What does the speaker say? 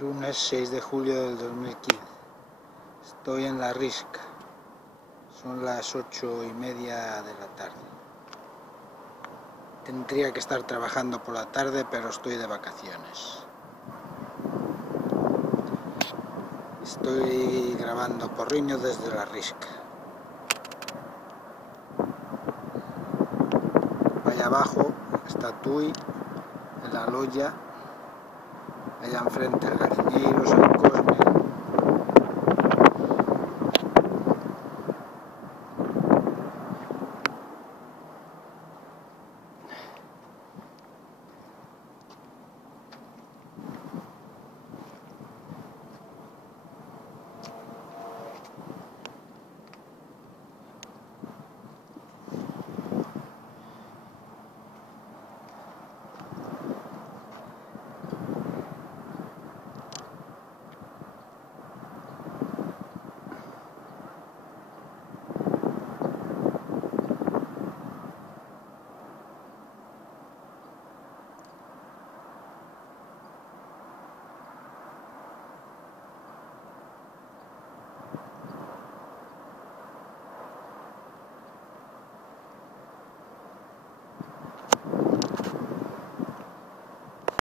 Lunes 6 de julio del 2015. Estoy en La Risca. Son las 8:30 de la tarde. Tendría que estar trabajando por la tarde, pero estoy de vacaciones. Estoy grabando Porriño desde La Risca. Allá abajo está Tui, en La Loya. Allá enfrente el Garciñeiro, San Cosme.